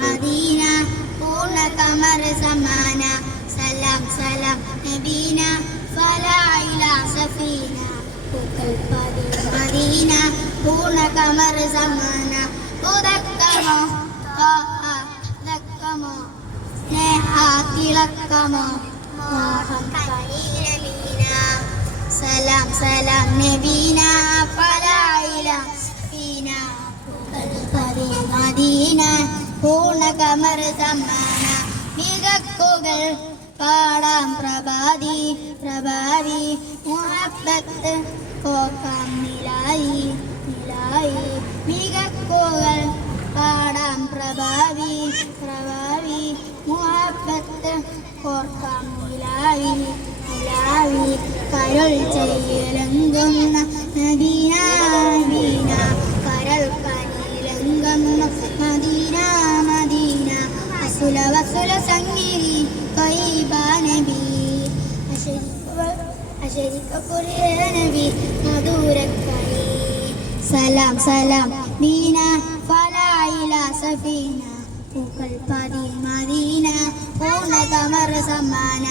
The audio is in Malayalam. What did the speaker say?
മദീന പൂർണ്ണ കമർ സമാന സലാം സലാം നബീന ഫലാഇല സഫീന പൂക്കൾ പതി മദീന പൂർണ്ണ കമർ സമാന ഉദക്കമോ ദക്കമോ സ്നേഹ തിളക്കമോ മോഹം കനീലമീന സലാം സലാം നബീന ഫലാഇല സഫീന മദീന പൂർണ്ണ കമർ സമ്മാന മികക്കുകൾ പാടാം പ്രഭാതി പ്രഭാതി മുഹബ്ബത്ത് കോക്കാം നിലായി നിലായി മികക്കുകൾ പാടാം പ്രഭാതി പ്രഭാതി മുഹബ്ബത്ത് കോക്കാം നിലായി നിലായി കരൾ ചെയ്യലങ്കുന്ന നദീന മദീന കരൾ മദീന മദീന അസുല വസുല സംഗീതി ത്വയ്യിബ നബി അശരിക കുറിയ നബി മധുരക്കൈ സലാം സലാം ദീന ഫലാഇല സഫീന പൂക്കൾ പതി മദീന പൂർണ്ണ കമർ സമ്മാന